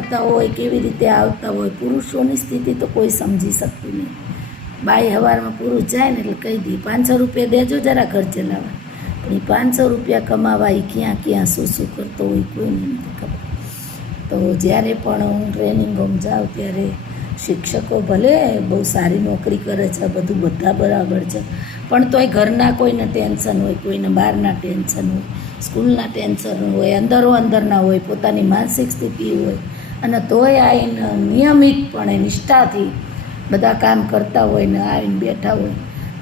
કરતા હોય, કેવી રીતે આવતા હોય. પુરુષોની સ્થિતિ તો કોઈ સમજી શકતું નહીં. બાઈ સવારમાં પુરુષ જાય ને એટલે કહી દે 500 રૂપિયા દેજો જરા ઘર ચલાવવા. પણ એ 500 રૂપિયા કમાવા એ ક્યાં ક્યાં શું કરતો હોય કોઈને નથી ખબર. તો જ્યારે પણ હું ટ્રેનિંગ હોમ જાઉં ત્યારે શિક્ષકો ભલે બહુ સારી નોકરી કરે છે, બધું બધા બરાબર છે, પણ તોય ઘરના કોઈને ટેન્શન હોય, કોઈને બહારના ટેન્શન હોય, સ્કૂલના ટેન્શન હોય, અંદરના હોય, પોતાની માનસિક સ્થિતિ હોય, અને તોય આવીને નિયમિતપણે નિષ્ઠાથી બધા કામ કરતા હોય ને આવીને બેઠા હોય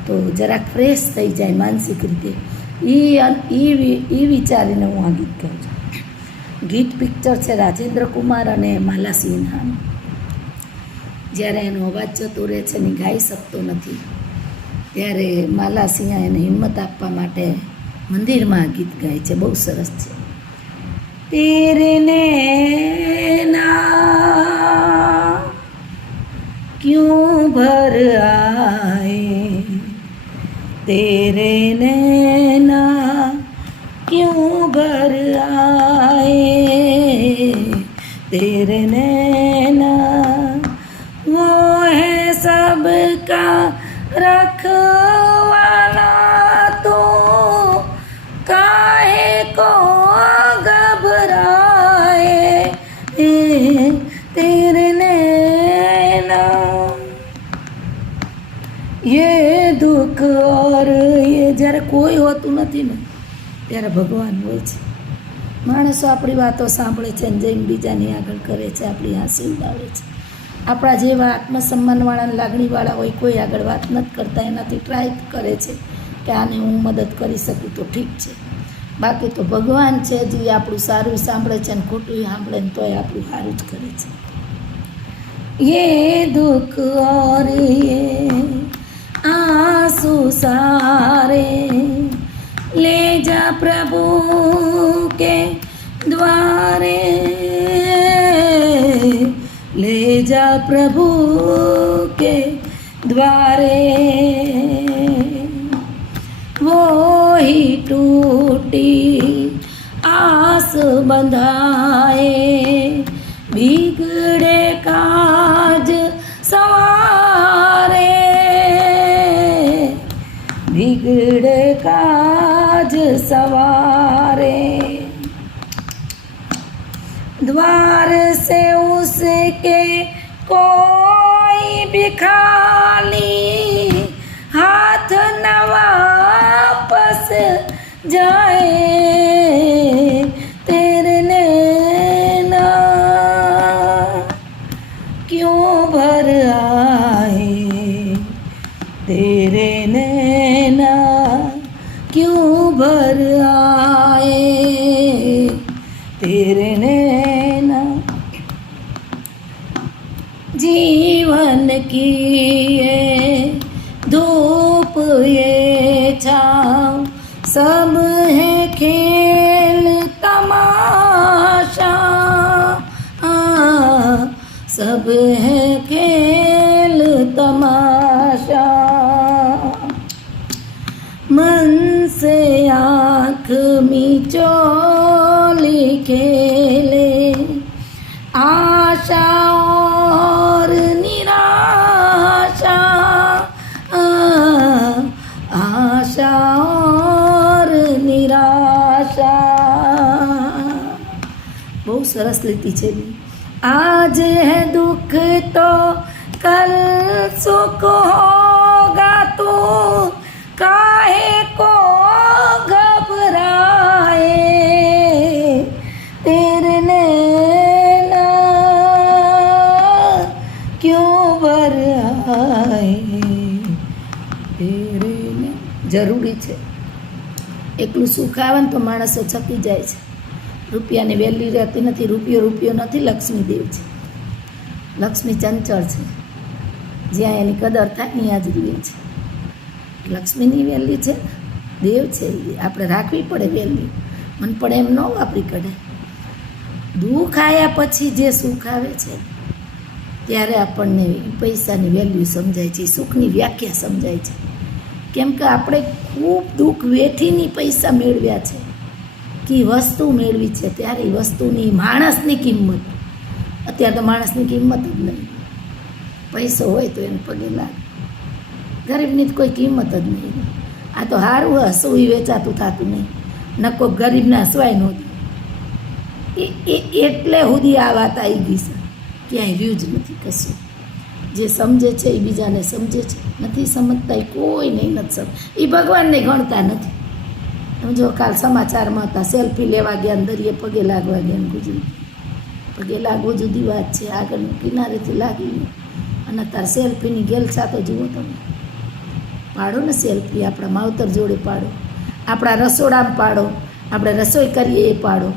તો જરાક ફ્રેશ થઈ જાય માનસિક રીતે. એ વિચારીને હું આ ગીત કહું છું. ગીત પિક્ચર છે રાજેન્દ્ર કુમાર અને માલા સિન્હાનું. જ્યારે એનો અવાજ જતો રહે છે ને ગાઈ શકતો નથી ત્યારે માલા સિંહા એને હિંમત આપવા માટે મંદિરમાં આ ગીત ગાય છે. બહુ સરસ છે. તેરે નૈના ક્યું ભર આए, तेरे नैना क्यों भर आए, तेरे नैना वो है सबका रखवाला, तो काहे को घबराए, तेरे नैना ये દુઃખ ઓર એ જ્યારે કોઈ હોતું નથી ને ત્યારે ભગવાન હોય છે. માણસો આપણી વાતો સાંભળે છે ને જઈને બીજાની આગળ કરે છે, આપણી હાંસી ઉડાવે છે. આપણા જેવા આત્મસન્માનવાળા લાગણીવાળા હોય કોઈ આગળ વાત નથી કરતા, એનાથી ટ્રાય કરે છે કે આને હું મદદ કરી શકું તો ઠીક છે. બાકી તો ભગવાન છે જે આપણું સારું સાંભળે છે ને ખોટું સાંભળે ને તોય આપણું સારું જ કરે છે. ये दुઃખ ઓર ये आंसू सारे ले जा प्रभु के द्वारे, ले जा प्रभु के द्वारे, वो ही टूटी आस बंधाए, बिगड़े काज सवारे, बिगड़े काज सवारे, द्वार से उसके कोई भी खाली हाथ न वापस जाए, तेरे नैना क्यों भर आए, तेरे नैना क्यों भर आए, तेरे नैना. जीवन की ये धूप ये छाँव सब है खेल तमाशा, सब है खेल तमाशा. मन से आँख मिचोली खेले आशा और निराशा, आशा और निराशा. બહુ સરસ લીટી છે. आज है दुख तो कल सुख होगा, तो काहे को घबराए, तेरे नैना क्यों भर आए, तेरे જરૂરી છે. એકલું સુખ આવે ને તો માણસો છકી જાય છે. રૂપિયાની વેલ્યુ રહેતી નથી. રૂપિયો નથી, લક્ષ્મી દેવ છે. લક્ષ્મી ચંચળ છે, જ્યાં એની કદર થાય ત્યાં જ રહે છે. લક્ષ્મીની વેલ્યુ છે, દેવ છે, આપણે રાખવી પડે વેલ્યુ. મન પડે એમ ન વાપરી કરે. દુઃખ આવ્યા પછી જે સુખ આવે છે ત્યારે આપણને પૈસાની વેલ્યુ સમજાય છે, સુખની વ્યાખ્યા સમજાય છે. કેમ કે આપણે ખૂબ દુઃખ વેઠીની પૈસા મેળવ્યા છે કે વસ્તુ મેળવી છે, ત્યારે એ વસ્તુની માણસની કિંમત અત્યારે તો માણસની કિંમત જ નહીં. પૈસો હોય તો એને પગે લાગે, ગરીબની તો કોઈ કિંમત જ નહીં. આ તો સારું હસવું વેચાતું થતું નહીં, ન કોઈ ગરીબને હસવાય નહોતું. એટલે સુધી આ વાત આવી ગઈ છે, ક્યાંય રહ્યું જ નથી કશું. જે સમજે છે એ બીજાને સમજે છે, નથી સમજતા એ કોઈ નહીં નથી સમજ. એ ભગવાનને ગણતા નથી. તમે જો કાલ સમાચારમાં હતા, સેલ્ફી લેવા ગયા દરિયે પગે લાગવા ગયા, ગુજરી પગે લાગવું જુદી વાત છે, આગળનું કિનારેથી લાગી ગયું અને તાર સેલ્ફીની ગેલસા તો જુઓ તમે. પાડો ને સેલ્ફી, આપણા માવતર જોડે પાડો, આપણા રસોડામાં પાડો, આપણે રસોઈ કરીએ એ પાડો,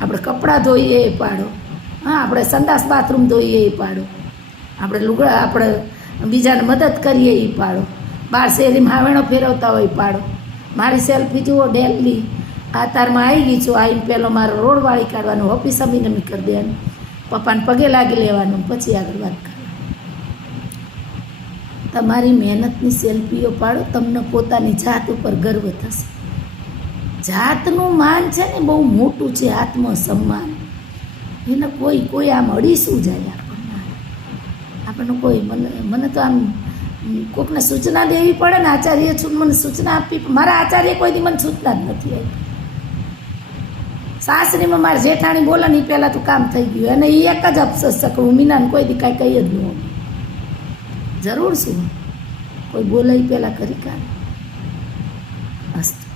આપણે કપડાં ધોઈએ એ પાડો, હા આપણે સંડાસ બાથરૂમ ધોઈએ એ પાડો, આપણે લુગડા આપણે બીજાને મદદ કરીએ એ પાડો, બહાર શેરીમાં હાવેણો ફેરવતા હોય પાડો. મારી સેલ્ફી જુઓ ડેલી, આ તારમાં આવી ગઈ છું, આવીને પહેલો મારો રોડ વાળી કાઢવાનું, ઓફિસ અમીને કરી દેવાનું, પપ્પાને પગે લાગી લેવાનું, પછી આગળ વાત કરવાની. તમારી મહેનતની સેલ્ફીઓ પાડો, તમને પોતાની જાત ઉપર ગર્વ થશે. જાતનું માન છે ને બહુ મોટું છે, આત્મસન્માન. એને કોઈ આમ અડીશું જાય આપણને કોઈ. મને તો આમ કોઈકને સૂચના દેવી પડે ને, આચાર્ય છું મને સૂચના આપવી. મારા આચાર્ય કોઈ દી મને સૂચના જ નથી આપી. સાસરીમાં મારા જેઠાણી બોલે ને એ પહેલાં તો કામ થઈ ગયું, અને એ એક જ અફસોસ છે કે હું મીનાને કોઈ દી કાંઈ કહી જ ન હોઉં. જરૂર શું કોઈ બોલે એ પહેલાં કરી કાઢે. અસ્તુ.